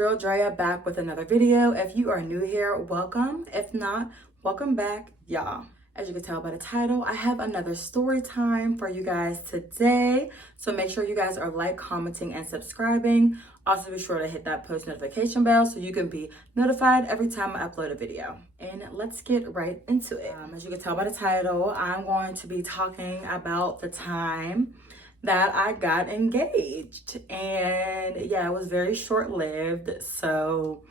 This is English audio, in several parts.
girl Drea back with another video. If you are new here, welcome. If not, welcome back, y'all. As you can tell by the title, I have another story time for you guys today. So make sure you guys are commenting, and subscribing. Also be sure to hit that post notification bell so you can be notified every time I upload a video. And let's get right into it. As you can tell by the title, I'm going to be talking about the time that I got engaged. And yeah, it was very short-lived. So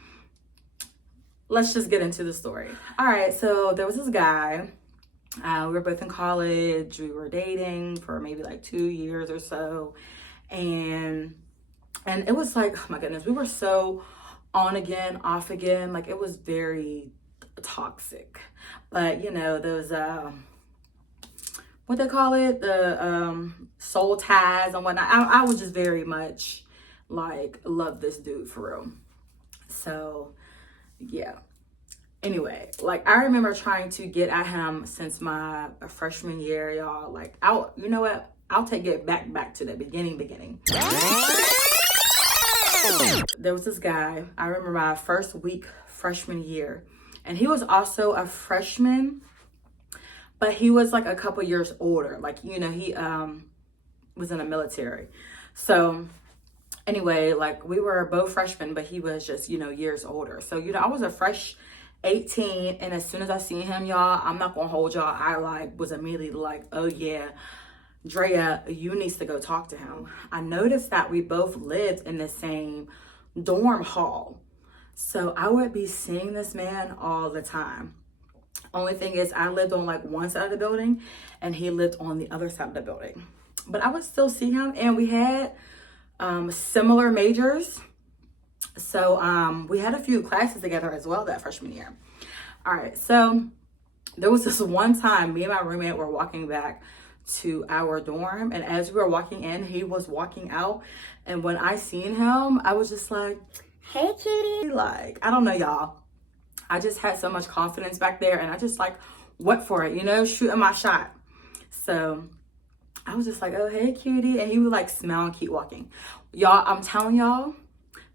let's just get into the story. All right, so there was this guy. We were both in college. We were dating for maybe like 2 years or so. And it was like, oh my goodness, we were so on again, off again. Like, it was very toxic. But you know, those what they call it, the soul ties and whatnot. I was just very much like, love this dude for real. So yeah. Anyway, like, I remember trying to get at him since my freshman year, y'all. Like, you know what? I'll take it back to the beginning. There was this guy, I remember my first week freshman year, and he was also a freshman, but he was like a couple years older. Like, you know, he was in the military. So anyway, like, we were both freshmen, but he was just, you know, years older. So, you know, I was a fresh 18, and as soon as I seen him, y'all, I'm not gonna hold y'all, I like was immediately like, oh yeah, Drea, you needs to go talk to him. I noticed that we both lived in the same dorm hall, so I would be seeing this man all the time. Only thing is, I lived on like one side of the building and he lived on the other side of the building, but I would still see him, and we had similar majors. So we had a few classes together as well that freshman year. All right, so there was this one time me and my roommate were walking back to our dorm, and as we were walking in, he was walking out, and when I seen him, I was just like, hey cutie. Like, I don't know, y'all, I just had so much confidence back there, and I just like went for it, you know, shooting my shot. So I was just like, oh hey cutie, and he would like smile and keep walking. Y'all, I'm telling y'all,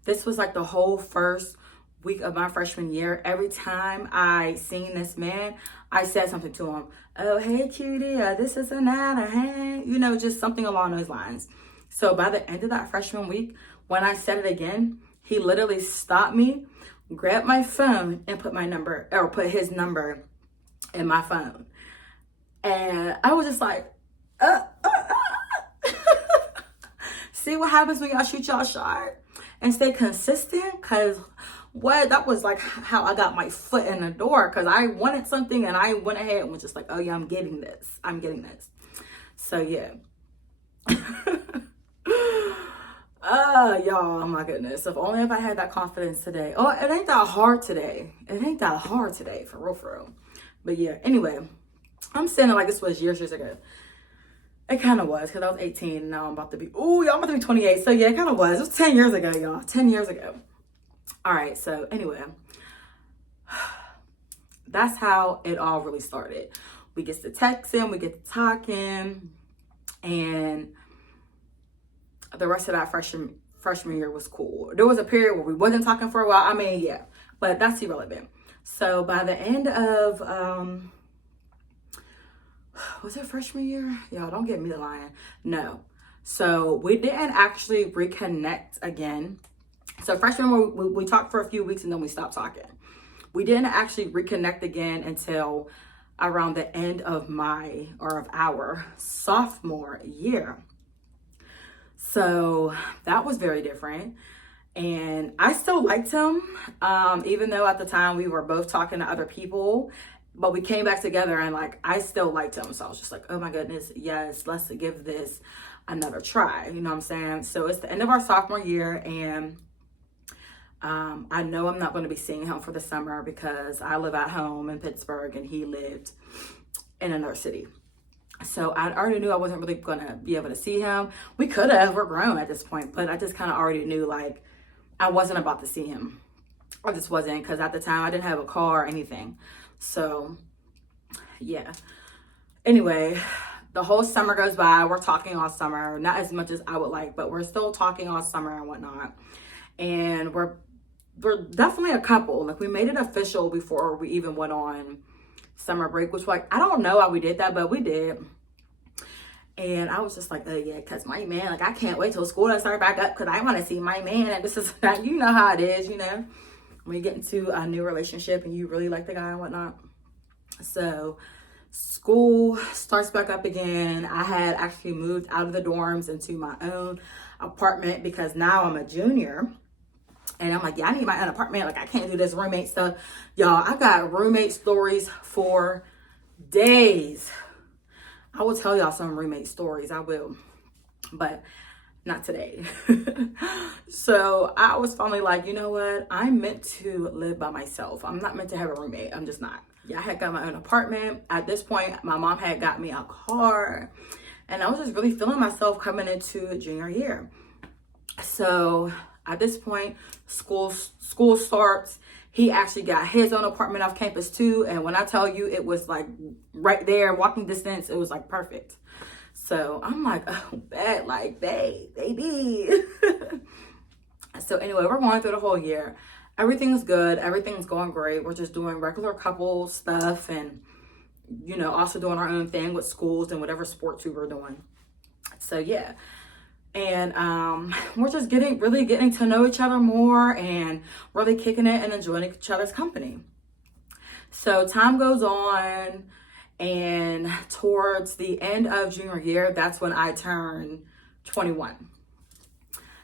this was like the whole first week of my freshman year. Every time I seen this man, I said something to him. Oh, hey, cutie, this is another, hey, you know, just something along those lines. So by the end of that freshman week, when I said it again, he literally stopped me, grabbed my phone, and put his number in my phone. And I was just like, See what happens when y'all shoot y'all shot and stay consistent? Because that was like how I got my foot in the door, because I wanted something and I went ahead and was just like, oh yeah, I'm getting this. So yeah. Y'all, oh my goodness. If only if I had that confidence today. Oh, it ain't that hard today. For real. But yeah, anyway, I'm saying it like this was years ago. It kind of was, because I was 18 and now I'm about to be 28. So yeah, it kind of was. It was 10 years ago, y'all. 10 years ago. All right, so anyway, that's how it all really started. We get to texting, we get to talking, and the rest of that freshman year was cool. There was a period where we wasn't talking for a while. I mean, yeah, but that's irrelevant. So by the end of, was it freshman year? Y'all, don't get me lying. No. So we didn't actually reconnect again. So freshman, we talked for a few weeks and then we stopped talking. We didn't actually reconnect again until around the end of our sophomore year. So that was very different. And I still liked him, even though at the time we were both talking to other people, but we came back together and like, I still liked him. So I was just like, oh my goodness, yes, let's give this another try. You know what I'm saying? So it's the end of our sophomore year, and I know I'm not going to be seeing him for the summer because I live at home in Pittsburgh and he lived in another city. So I already knew I wasn't really going to be able to see him. We could have, we're grown at this point, but I just kind of already knew like I wasn't about to see him. I just wasn't, because at the time I didn't have a car or anything. So yeah. Anyway, the whole summer goes by. We're talking all summer, not as much as I would like, but we're still talking all summer and whatnot. And we're we're definitely a couple. Like, we made it official before we even went on summer break, which, like, I don't know how we did that, but we did. And I was just like, oh yeah, because my man, like, I can't wait till school to start back up because I want to see my man. And this is that, you know how it is, you know, when you get into a new relationship and you really like the guy and whatnot. So school starts back up again. I had actually moved out of the dorms into my own apartment because now I'm a junior. And I'm like, yeah, I need my own apartment. Like, I can't do this roommate stuff. Y'all, I got roommate stories for days. I will tell y'all some roommate stories. I will. But not today. So I was finally like, you know what? I'm meant to live by myself. I'm not meant to have a roommate. I'm just not. Yeah, I had got my own apartment. At this point, my mom had got me a car. And I was just really feeling myself coming into junior year. So at this point, school starts. He actually got his own apartment off campus too. And when I tell you, it was like right there, walking distance, it was like perfect. So I'm like, oh, bet, like, baby. So anyway, we're going through the whole year. Everything's good. Everything's going great. We're just doing regular couple stuff and, you know, also doing our own thing with schools and whatever sports we were doing. So yeah. And we're just really getting to know each other more and really kicking it and enjoying each other's company. So time goes on, and towards the end of junior year, that's when I turned 21.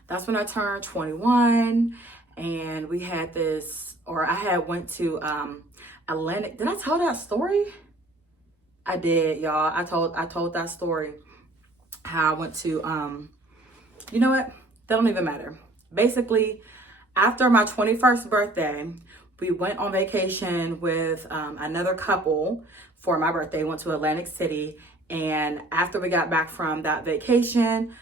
That's when I turned 21, and we had this, or I had went to Atlantic. Did I tell that story? I did, y'all. I told that story. How I went to you know what? That don't even matter. Basically, after my 21st birthday, we went on vacation with another couple for my birthday. Went to Atlantic City. And after we got back from that vacation,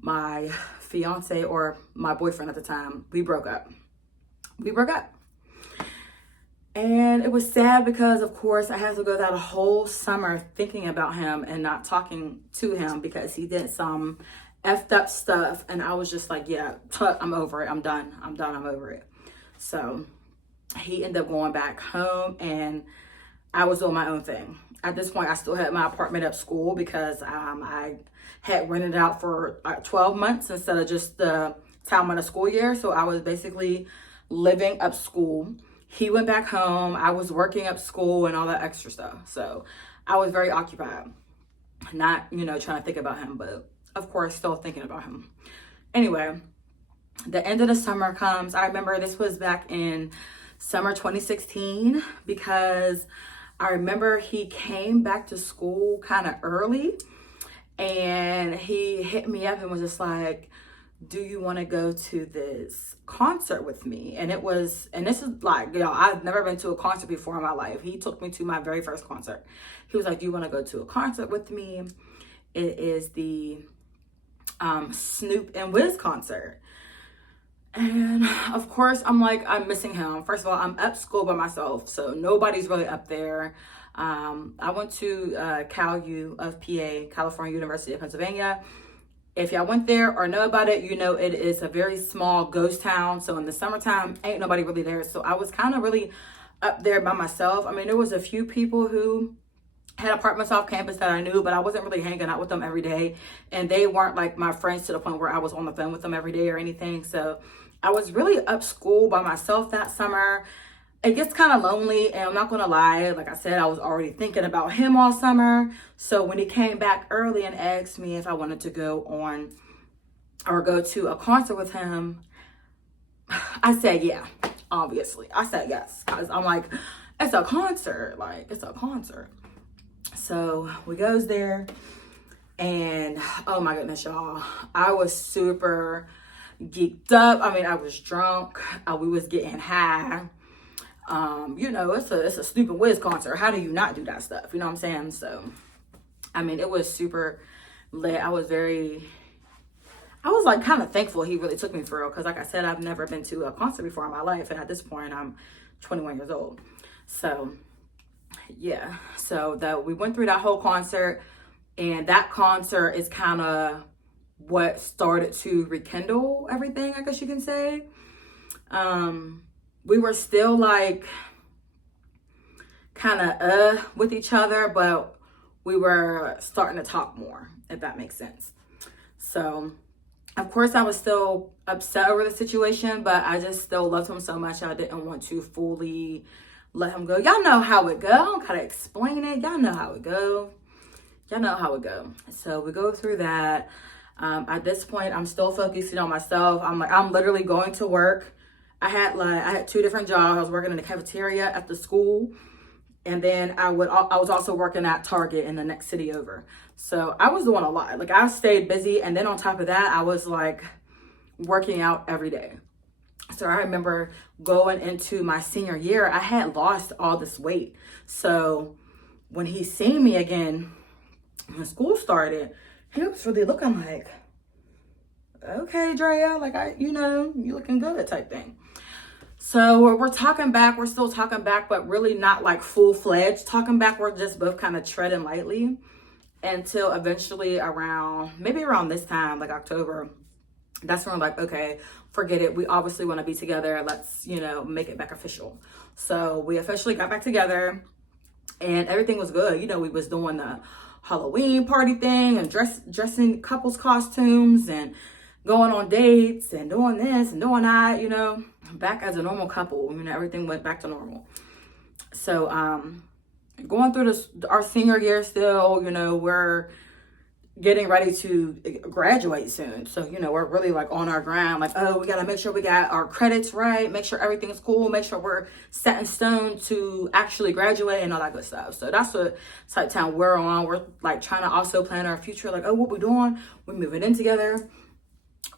my fiance, or my boyfriend at the time, we broke up. And it was sad because, of course, I had to go that whole summer thinking about him and not talking to him because he did some effed up stuff. And I was just like, yeah, I'm over it. I'm done. I'm over it. So he ended up going back home and I was doing my own thing. At this point, I still had my apartment at school because I had rented it out for 12 months instead of just the time of the school year. So I was basically living up school. He went back home. I was working up school and all that extra stuff. So I was very occupied. Not, you know, trying to think about him, but of course, still thinking about him. Anyway, the end of the summer comes. I remember this was back in summer 2016 because I remember he came back to school kind of early and he hit me up and was just like, do you want to go to this concert with me? And this is like, y'all, I've never been to a concert before in my life. He took me to my very first concert. He was like, do you want to go to a concert with me? It is the Snoop and Wiz concert. And of course, I'm like, I'm missing him. First of all, I'm up school by myself, so nobody's really up there. I went to CalU of PA, California University of Pennsylvania. If y'all went there or know about it, you know it is a very small ghost town. So in the summertime, ain't nobody really there. So I was kind of really up there by myself. I mean, there was a few people who had apartments off campus that I knew, but I wasn't really hanging out with them every day. And they weren't like my friends to the point where I was on the phone with them every day or anything. So I was really up school by myself that summer. It gets kind of lonely, and I'm not going to lie. Like I said, I was already thinking about him all summer. So when he came back early and asked me if I wanted to go on or go to a concert with him, I said, yeah, obviously. I said yes, because I'm like, it's a concert. Like, it's a concert. So we goes there, and oh my goodness, y'all, I was super geeked up. I mean, I was drunk. We was getting high. You know, it's a Snoop and Wiz concert. How do you not do that stuff? You know what I'm saying? So, I mean, it was super lit. I was like kind of thankful he really took me for real. Cause like I said, I've never been to a concert before in my life. And at this point I'm 21 years old. So yeah, so we went through that whole concert, and that concert is kind of what started to rekindle everything, I guess you can say. We were still like kind of with each other, but we were starting to talk more, if that makes sense. So of course I was still upset over the situation, but I just still loved him so much I didn't want to fully let him go. Y'all know how it go. I don't gotta explain it. Y'all know how it go. Y'all know how it go. So we go through that. At this point, I'm still focusing on myself. I'm literally going to work. I had 2 different jobs. I was working in the cafeteria at the school, and then I was also working at Target in the next city over. So I was doing a lot. Like, I stayed busy, and then on top of that, I was like working out every day. So I remember going into my senior year, I had lost all this weight. So when he seen me again, when school started, he was really looking like, okay, Drea, like, you looking good type thing. So we're talking back. We're still talking back, but really not like full-fledged talking back. We're just both kind of treading lightly until eventually maybe around this time, like October, that's when I'm like, okay, forget it. We obviously want to be together. Let's, make it back official. So we officially got back together and everything was good. We was doing the Halloween party thing and dressing couples costumes and going on dates and doing this and doing that, back as a normal couple. Everything went back to normal. So going through our senior year still, we're getting ready to graduate soon. So, we're really like on our grind, like, oh, we got to make sure we got our credits right, make sure everything's cool, make sure we're set in stone to actually graduate and all that good stuff. So that's what type of time we're on. We're like trying to also plan our future, like, oh, what we doing? We're moving in together.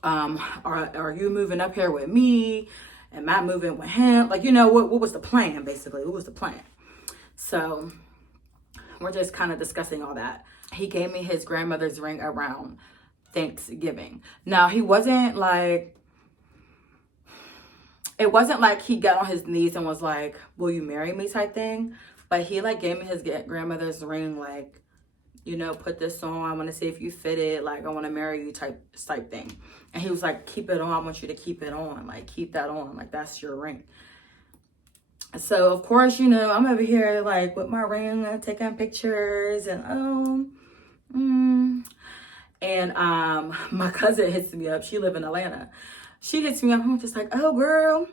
Are you moving up here with me? Am I moving with him? Like, what was the plan, basically? What was the plan? So we're just kind of discussing all that. He gave me his grandmother's ring around Thanksgiving. Now, it wasn't like he got on his knees and was like, will you marry me type thing? But he like gave me his grandmother's ring, like, put this on. I want to see if you fit it. Like, I want to marry you type thing. And he was like, keep it on. I want you to keep it on. Like, keep that on. Like, that's your ring. So, of course, I'm over here, like, with my ring, taking pictures, and, And my cousin hits me up. She live in Atlanta. She hits me up. I'm just like, oh, girl,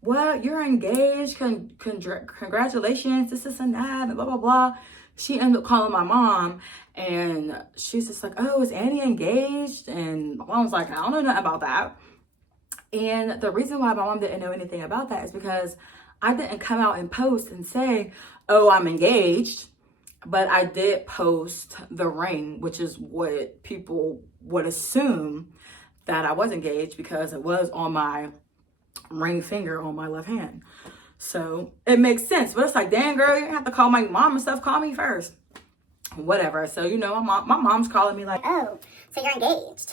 what? You're engaged? Congratulations, this and that, and blah, blah, blah. She ended up calling my mom, and she's just like, oh, is Annie engaged? And my mom's like, I don't know nothing about that. And the reason why my mom didn't know anything about that is because I didn't come out and post and say, oh, I'm engaged. But I did post the ring, which is what people would assume that I was engaged because it was on my ring finger on my left hand. So it makes sense. But it's like, dang, girl, you don't have to call my mom and stuff. Call me first. Whatever. So, my mom's calling me like, oh, so you're engaged.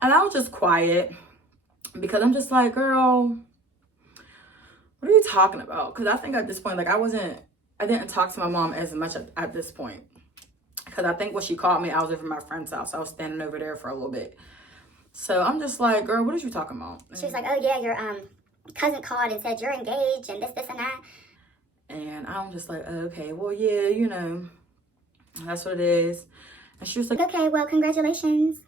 And I was just quiet because I'm just like, girl, what are you talking about? Because I think at this point, like, I didn't talk to my mom as much at this point. Because I think when she called me, I was over at my friend's house. I was standing over there for a little bit. So I'm just like, girl, what are you talking about? She was like, oh, yeah, your cousin called and said you're engaged and this, and that. And I'm just like, okay, well, yeah, that's what it is. And she was like, okay, well, congratulations.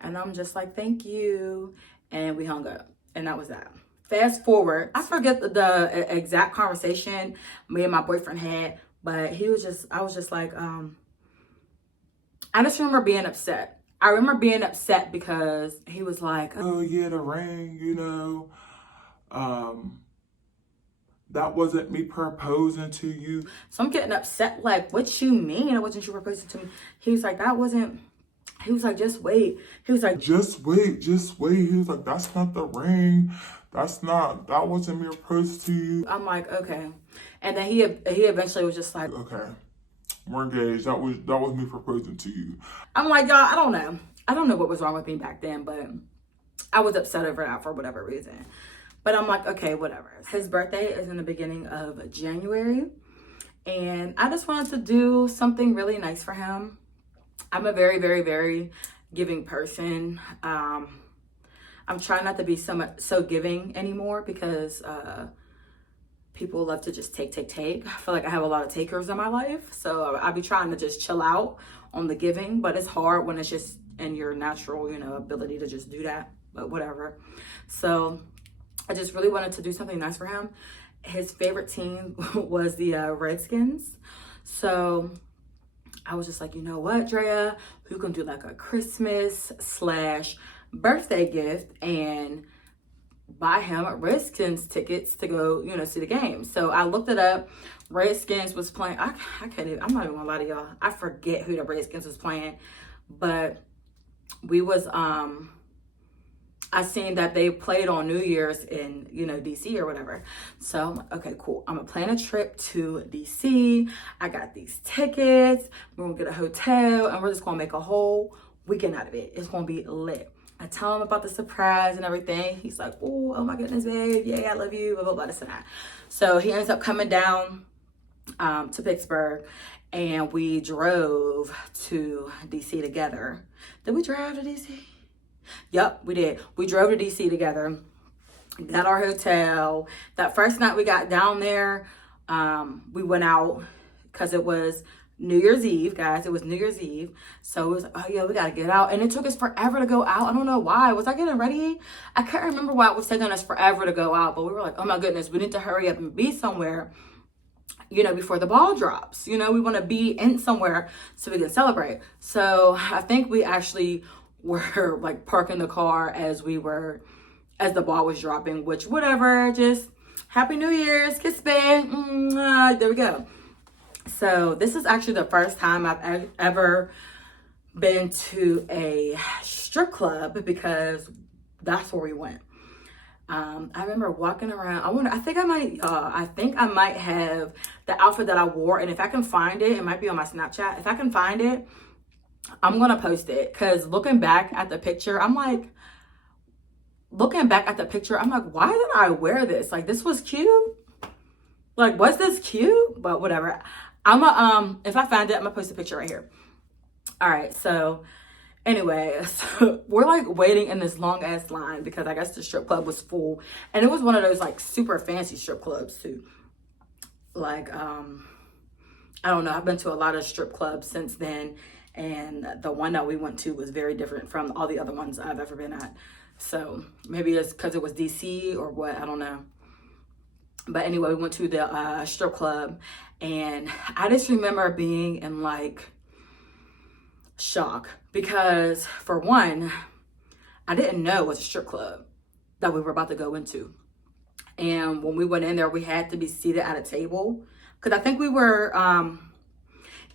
And I'm just like, thank you. And we hung up. And that was that. Fast forward, I forget the exact conversation me and my boyfriend had, but I was just like, I just remember being upset. I remember being upset because he was like, oh yeah, the ring, that wasn't me proposing to you. So I'm getting upset, like, what you mean? It wasn't you proposing to me? He was like, he was like, just wait. He was like, just wait. He was like, that's not the ring. That wasn't me proposing to you. I'm like, okay. And then he eventually was just like, okay, we're engaged. That was me proposing to you. I'm like, y'all, I don't know. I don't know what was wrong with me back then, but I was upset over that for whatever reason. But I'm like, okay, whatever. His birthday is in the beginning of January. And I just wanted to do something really nice for him. I'm a very, very, very giving person. I'm trying not to be so giving anymore because people love to just take. I feel like I have a lot of takers in my life. So I be trying to just chill out on the giving, but it's hard when it's just in your natural, ability to just do that, but whatever. So I just really wanted to do something nice for him. His favorite team was the Redskins. So I was just like, you know what, Drea, we can do like a Christmas/birthday gift and buy him Redskins tickets to go, see the game. So I looked it up. Redskins was playing. I can't even, I'm not even gonna lie to y'all. I forget who the Redskins was playing, but we was, I seen that they played on New Year's in, DC or whatever. So I'm like, okay, cool. I'm gonna plan a trip to DC. I got these tickets. We're gonna get a hotel and we're just gonna make a whole weekend out of it. It's gonna be lit. I tell him about the surprise and everything. He's like, oh my goodness, babe. Yeah, I love you, blah, blah, blah, this and that. So he ends up coming down to Pittsburgh and we drove to DC together. Did we drive to DC? Yep, we did. We drove to DC together, got our hotel. That first night we got down there, we went out because it was New Year's Eve, guys. It was New Year's Eve. So it was, oh yeah, we got to get out. And it took us forever to go out. I don't know why. Was I getting ready? I can't remember why it was taking us forever to go out. But we were like, oh my goodness, we need to hurry up and be somewhere, before the ball drops. We want to be in somewhere so we can celebrate. So I think we actually were like parking the car as the ball was dropping, which whatever, just Happy New Year's, kiss babe. There we go. So this is actually the first time I've ever been to a strip club because that's where we went. I remember walking around. I think I might have the outfit that I wore, and if I can find it, it might be on my Snapchat. If I can find it, I'm gonna post it, because looking back at the picture, I'm like, why did I wear this? Like, this was cute. Like, was this cute? But whatever. If I find it, I'm gonna post a picture right here. All right, so anyway, so we're like waiting in this long ass line because I guess the strip club was full, and it was one of those like super fancy strip clubs too. Like, I don't know. I've been to a lot of strip clubs since then, and the one that we went to was very different from all the other ones I've ever been at. So maybe it's because it was DC or what, I don't know. But anyway, we went to the strip club, and I just remember being in like shock because, for one, I didn't know it was a strip club that we were about to go into. And when we went in there, we had to be seated at a table because I think we were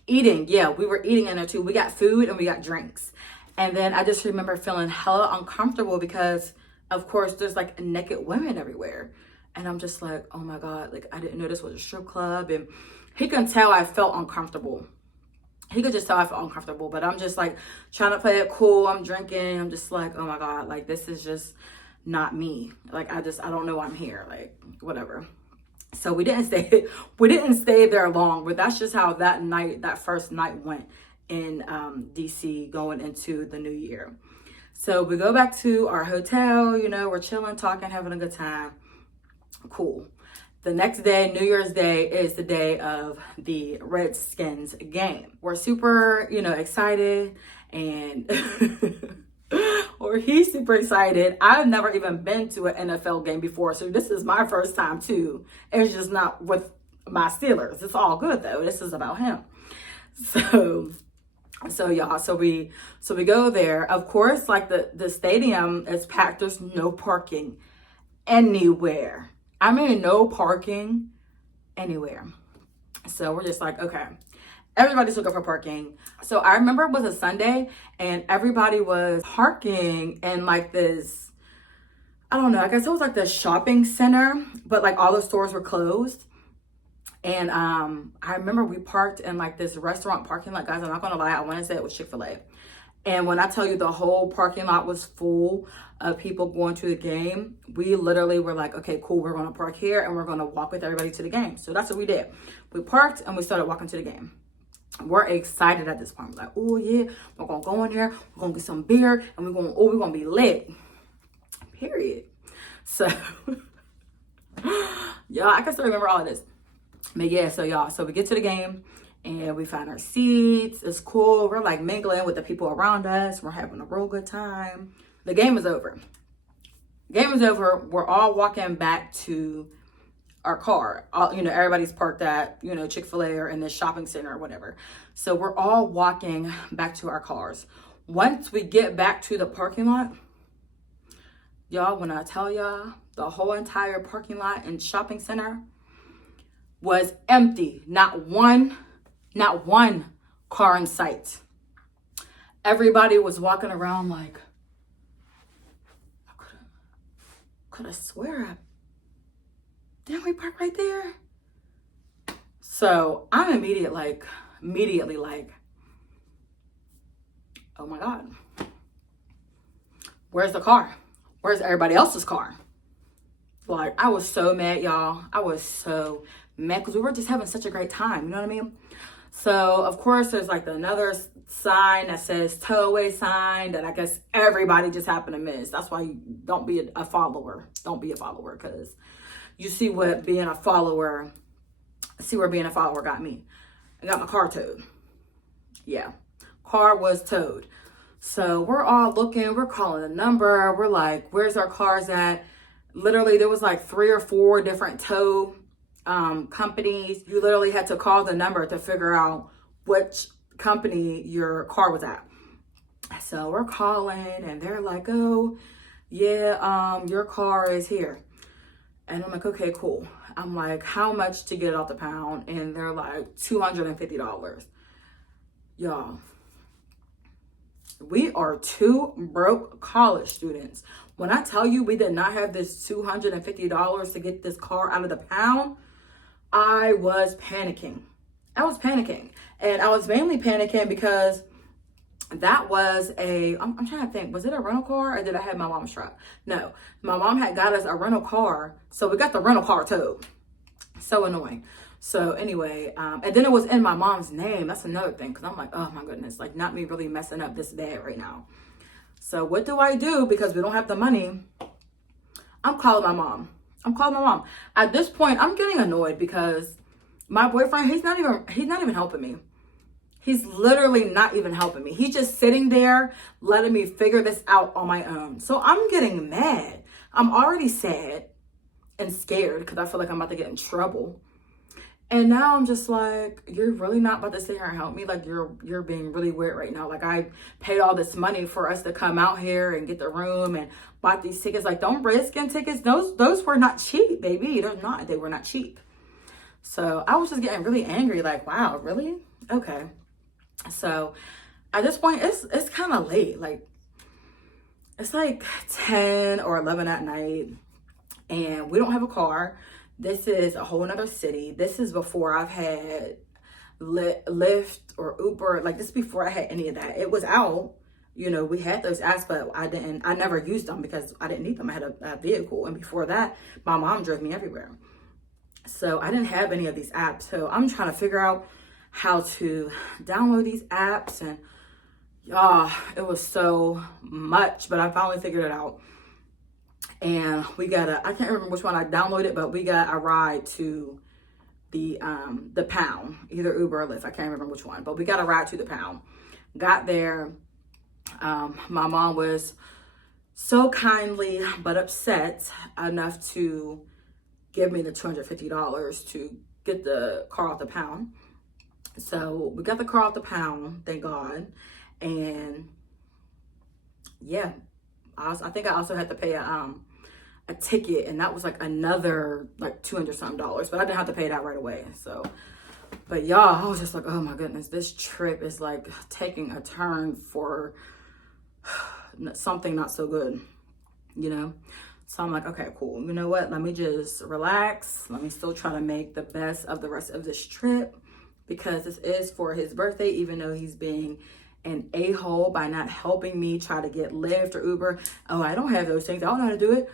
eating. Yeah, we were eating in there too. We got food and we got drinks. And then I just remember feeling hella uncomfortable because, of course, there's like naked women everywhere. And I'm just like, oh my God, like I didn't know this was a strip club. And he can tell I felt uncomfortable. He could just tell I felt uncomfortable, but I'm just like trying to play it cool. I'm drinking. I'm just like, oh my God, like this is just not me. Like I don't know why I'm here. Like whatever. So we didn't stay there long, but that's just how that first night went in DC going into the new year. So we go back to our hotel, we're chilling, talking, having a good time. Cool. The next day, New Year's Day, is the day of the Redskins game. We're super, excited, and or he's super excited. I've never even been to an NFL game before, so this is my first time too. It's just not with my Steelers. It's all good though. This is about him. So y'all, so we go there. Of course, like the stadium is packed. There's no parking anywhere. I mean, no parking anywhere. So we're just like, okay. Everybody's looking for parking. So I remember it was a Sunday and everybody was parking in like this, I don't know, I guess it was like the shopping center, but like all the stores were closed. And I remember we parked in like this restaurant parking lot. Guys, I'm not gonna lie, I want to say it was Chick-fil-A. And when I tell you the whole parking lot was full of people going to the game, we literally were like, okay, cool, we're gonna park here and we're gonna walk with everybody to the game. So that's what we did. We parked and we started walking to the game. We're excited at this point. We're like, oh yeah, we're gonna go in there, we're gonna get some beer, and we're gonna be lit. period. So, y'all, I can still remember all of this. But yeah, so y'all, so we get to the game and we find our seats. It's cool. We're like mingling with the people around us. We're having a real good time. The game is over. Game is over. We're all walking back to our car. All, you know, everybody's parked at, you know, Chick-fil-A or in this shopping center or whatever. So we're all walking back to our cars. Once we get back to the parking lot, y'all, when I tell y'all, the whole entire parking lot and shopping center was empty. Not one car in sight. Everybody was walking around like, could I swear didn't we park right there? So I'm immediately like, oh my God, where's the car? Where's everybody else's car? Like, I was so mad, y'all. I was so mad because we were just having such a great time. You know what I mean? So, of course, there's like another sign that says tow away sign that I guess everybody just happened to miss. That's why you don't be a follower. Don't be a follower, because you see what being a follower, where being a follower got me. I got my car towed. Yeah, car was towed. So we're all looking, we're calling a number. We're like, where's our cars at? Literally, there was like 3 or 4 different tow companies. You literally had to call the number to figure out which company your car was at. So we're calling and they're like, oh yeah, your car is here. And I'm like, okay, cool. I'm like, how much to get it off the pound? And they're like, $250. Y'all, we are 2 broke college students. When I tell you we did not have this $250 to get this car out of the pound, I was panicking. And I was mainly panicking because that was I'm trying to think, was it a rental car or did I have my mom's truck? No, my mom had got us a rental car. So we got the rental car towed. So annoying. So anyway, and then it was in my mom's name. That's another thing. Cause I'm like, oh my goodness, like not me really messing up this bad right now. So what do I do? Because we don't have the money. I'm calling my mom. At this point, I'm getting annoyed because my boyfriend, he's not even helping me. He's literally not even helping me. He's just sitting there letting me figure this out on my own. So I'm getting mad. I'm already sad and scared because I feel like I'm about to get in trouble. And now I'm just like, you're really not about to sit here and help me? Like, you're being really weird right now. Like, I paid all this money for us to come out here and get the room and bought these tickets. Like, don't risk in tickets. Those were not cheap, baby. They were not cheap. So I was just getting really angry. Like, wow, really? Okay. So at this point, it's kind of late. Like, it's like 10 or 11 at night and we don't have a car. This is a whole nother city. This is before I've had Lyft or Uber. Like, this is before I had any of that. It was out. You know, we had those apps, but I never used them because I didn't need them. I had a vehicle. And before that, my mom drove me everywhere. So I didn't have any of these apps. So I'm trying to figure out how to download these apps. And it was so much, but I finally figured it out. And we got I can't remember which one I downloaded, but we got a ride to the pound, either Uber or Lyft. I can't remember which one, but we got a ride to the pound. Got there. My mom was so kindly but upset enough to give me the $250 to get the car off the pound. So we got the car off the pound, thank God. And yeah, I think I also had to pay a ticket, and that was like another like $200 something, but I didn't have to pay that right away. So, but y'all, I was just like, oh my goodness, this trip is like taking a turn for something not so good, you know? So I'm like, okay, cool. You know what? Let me just relax. Let me still try to make the best of the rest of this trip, because this is for his birthday, even though he's being an a-hole by not helping me try to get Lyft or Uber. Oh, I don't have those things. I don't know how to do it.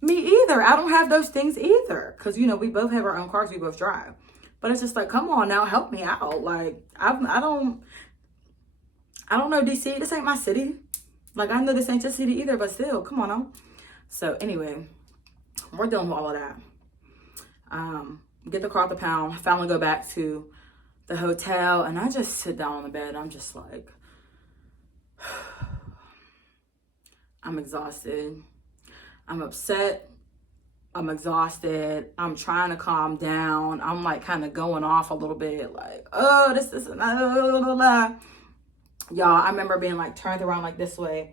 Me either. I don't have those things either. Because, you know, we both have our own cars. We both drive. But it's just like, come on now, help me out. Like, I don't know DC. This ain't my city. Like, I know this ain't your city either, but still, come on now. So anyway, we're dealing with all of that. Get the car at the pound, finally go back to the hotel, and I just sit down on the bed. I'm just like, I'm exhausted. I'm upset. I'm exhausted. I'm trying to calm down. I'm like kind of going off a little bit, like, oh, this and that, blah, blah, blah. Y'all, I remember being like turned around like this way.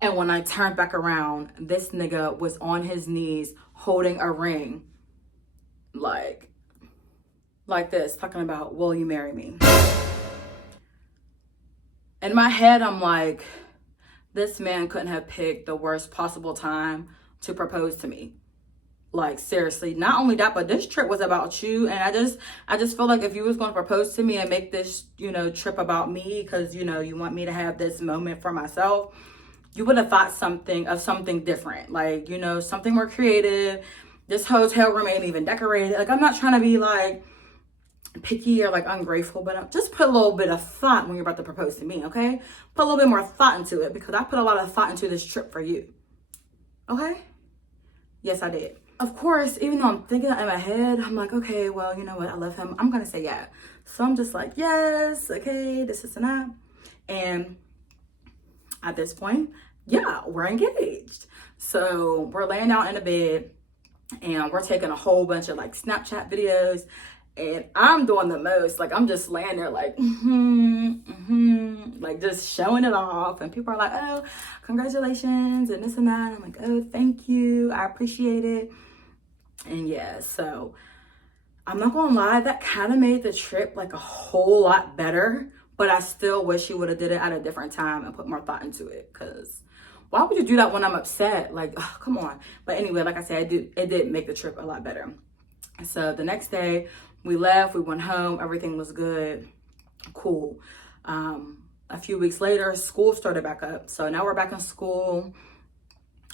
And when I turned back around, this nigga was on his knees holding a ring. Like this, talking about, will you marry me? In my head, I'm like, this man couldn't have picked the worst possible time to propose to me. Like, seriously, not only that, but this trip was about you. And I just feel like if you was going to propose to me and make this, trip about me, because, you want me to have this moment for myself, you would have thought something different. Like, something more creative. This hotel room ain't even decorated. Like, I'm not trying to be like picky or like ungrateful, but just put a little bit of thought when you're about to propose to me, okay? Put a little bit more thought into it, because I put a lot of thought into this trip for you. Okay? Yes, I did. Of course, even though I'm thinking that in my head, I'm like, okay, well, you know what? I love him. I'm going to say yeah. So I'm just like, yes, okay, this is and that. And at this point, yeah, we're engaged. So we're laying out in the bed and we're taking a whole bunch of like Snapchat videos. And I'm doing the most. Like, I'm just laying there like, like just showing it off. And people are like, oh, congratulations and this and that. And I'm like, oh, thank you. I appreciate it. And yeah, so I'm not gonna lie, that kind of made the trip like a whole lot better. But I still wish you would have did it at a different time and put more thought into it. Because why would you do that when I'm upset? Like, oh, come on. But anyway, like I said, it did make the trip a lot better. So the next day, we left, we went home, everything was good, cool. A few weeks later, school started back up. So now we're back in school.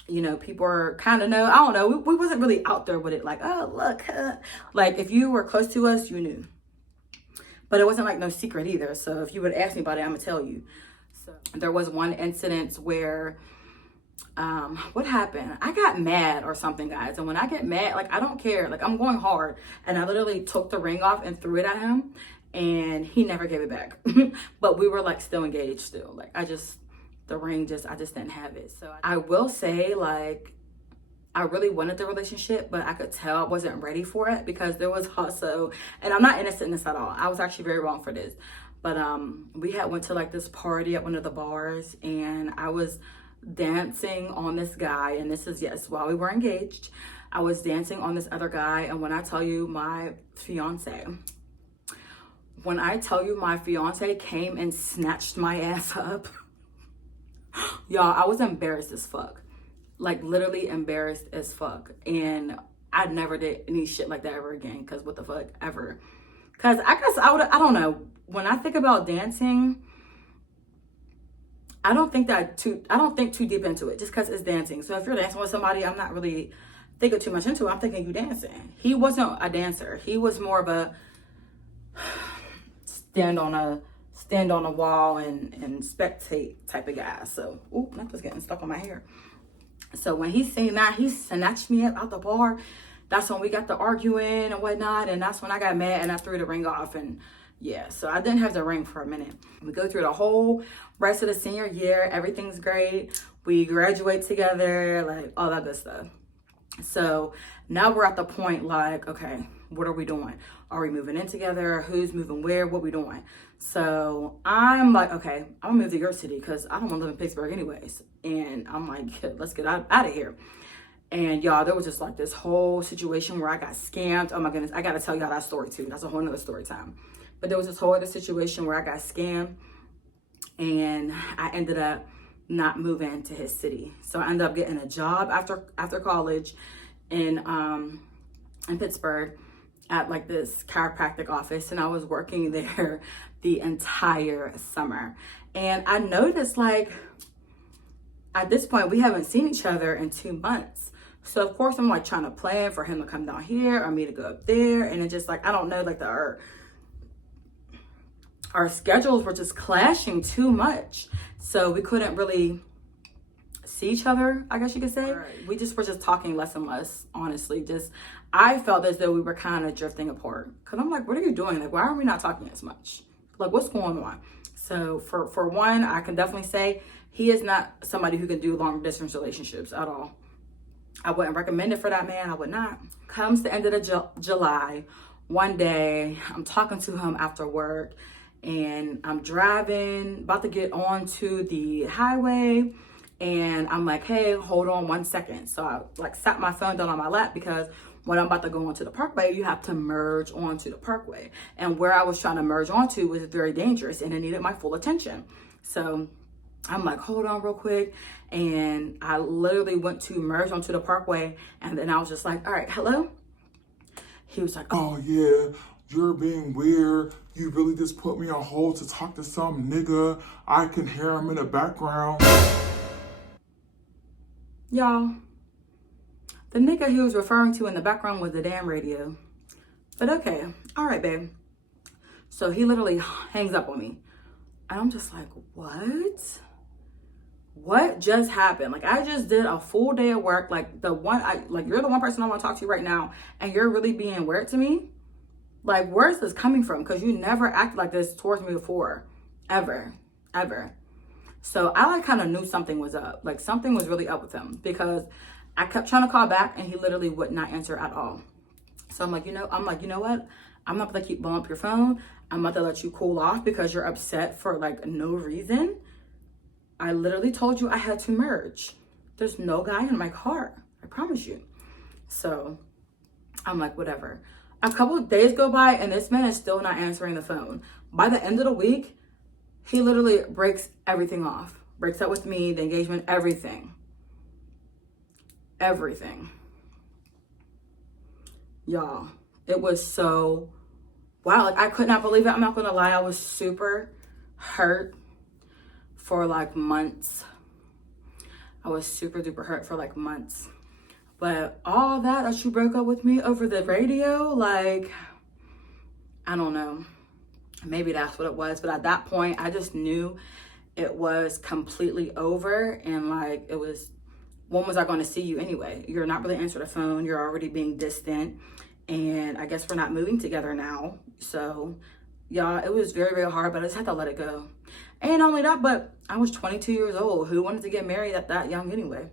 People are kind of I don't know, we wasn't really out there with it, like, oh, look. Like, if you were close to us, you knew. But it wasn't like no secret either. So if you would ask me about it, I'm gonna tell you. So there was one incident where, what happened? I got mad or something, guys. And when I get mad, like, I don't care. Like, I'm going hard. And I literally took the ring off and threw it at him. And he never gave it back. But we were like still engaged still. Like, I just didn't have it. So I will say, like, I really wanted the relationship, but I could tell I wasn't ready for it, because there was also, and I'm not innocent in this at all. I was actually very wrong for this. But we had went to like this party at one of the bars, and I was dancing on this guy, and this is, yes, while we were engaged. I was dancing on this other guy, and when I tell you my fiance came and snatched my ass up, y'all, I was embarrassed as fuck. Like, literally embarrassed as fuck. And I never did any shit like that ever again, because what the fuck, ever. Because I guess I don't know, when I think about dancing, I don't think too deep into it, just because it's dancing. So if you're dancing with somebody, I'm not really thinking too much into it. I'm thinking you dancing. He wasn't a dancer. He was more of a stand on a wall and spectate type of guy. So, ooh, nothing's getting stuck on my hair. So when he seen that, he snatched me up out the bar. That's when we got to arguing and whatnot. And that's when I got mad and I threw the ring off. And yeah, so I didn't have the ring for a minute. We go through the whole rest of the senior year. Everything's great. We graduate together, like all that good stuff. So now we're at the point like, okay, what are we doing? Are we moving in together? Who's moving where? What we doing? So I'm like, okay, I'm gonna move to your city, because I don't want to live in Pittsburgh anyways. And I'm like, let's get out of here. And y'all, there was just like this whole situation where I got scammed. Oh my goodness, I gotta tell y'all that story too. That's a whole nother story time. But there was this whole other situation where I got scammed, and I ended up not moving to his city. So I ended up getting a job after college in Pittsburgh at like this chiropractic office, and I was working there the entire summer. And I noticed, like, at this point, we haven't seen each other in 2 months. So of course I'm like trying to plan for him to come down here or me to go up there. And it just like, I don't know, like our schedules were just clashing too much. So we couldn't really see each other, I guess you could say. We just were just talking less and less, honestly. Just, I felt as though we were kind of drifting apart. Cause I'm like, what are you doing? Like, why are we not talking as much? Like, what's going on? So for one, I can definitely say he is not somebody who can do long distance relationships at all. I wouldn't recommend it for that man. I would not. Comes the end of the July, one day I'm talking to him after work, and I'm driving, about to get onto the highway, and I'm like, hey, hold on 1 second. So I like sat my phone down on my lap, because when I'm about to go onto the parkway, you have to merge onto the parkway. And where I was trying to merge onto was very dangerous, and it needed my full attention. So I'm like, hold on real quick. And I literally went to merge onto the parkway, and then I was just like, all right, hello? He was like, oh yeah, you're being weird. You really just put me on hold to talk to some nigga. I can hear him in the background. Y'all, the nigga he was referring to in the background was the damn radio. But okay, all right, babe. So he literally hangs up on me. And I'm just like, what? What just happened? Like, I just did a full day of work. Like, you're the one person I want to talk to right now, and you're really being weird to me? Like, where is this coming from? Because you never acted like this towards me before. Ever. So I like kind of knew something was up. Like, something was really up with him, because I kept trying to call back and he literally would not answer at all. So I'm like, you know what? I'm not gonna keep blowing up your phone. I'm about to let you cool off because you're upset for like no reason. I literally told you I had to merge. There's no guy in my car. I promise you. So I'm like, whatever. A couple of days go by and this man is still not answering the phone. By the end of the week, he literally breaks everything off. Breaks up with me, the engagement, everything. Everything. Y'all, it was so, wow. Like, I could not believe it. I'm not gonna lie. I was super hurt for like months. I was super duper hurt for like months. But all that you broke up with me over the radio, like, I don't know. Maybe that's what it was. But at that point, I just knew it was completely over. And like, it was, when was I going to see you anyway? You're not really answering the phone. You're already being distant. And I guess we're not moving together now. So, y'all, it was very, very hard. But I just had to let it go. And not only that, but I was 22 years old. Who wanted to get married at that young anyway?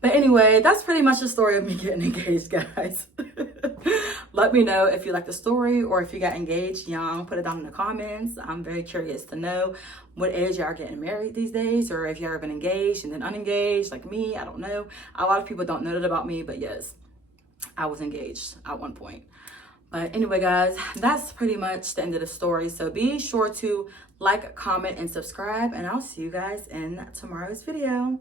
But anyway, that's pretty much the story of me getting engaged, guys. Let me know if you like the story or if you got engaged young. Put it down in the comments. I'm very curious to know what age y'all are getting married these days, or if y'all ever been engaged and then unengaged like me. I don't know. A lot of people don't know that about me, but yes, I was engaged at one point. But anyway, guys, that's pretty much the end of the story. So be sure to like, comment, and subscribe, and I'll see you guys in tomorrow's video.